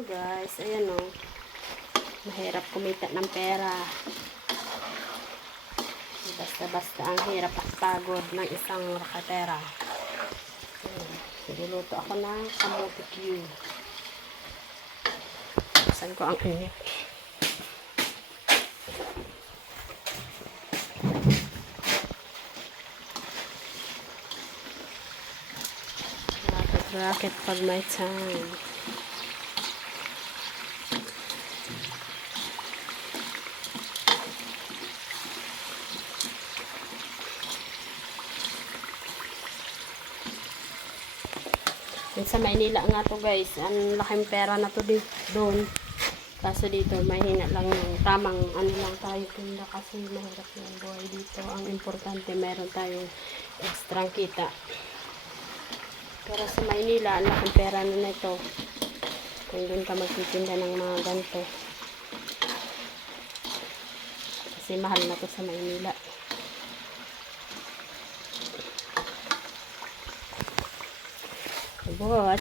Hello guys, ayan o. Mahirap kumita ng pera. Basta-basta ang hirap at pagod ng isang rakatera. Niluluto ako ng kamote Q. Saan ko ang init? Racket pag may time. Sa Maynila nga to guys, ang laking pera na to doon. Kaso dito mahina lang yung tamang ano lang tayo tinda kasi mahirap yung buhay dito. Ang importante meron tayong extra kita. Pero sa Maynila, ang laking pera na nito. Kung doon ka magtitinda ng mga ganito. Kasi mahal na to sa Maynila. Buhat.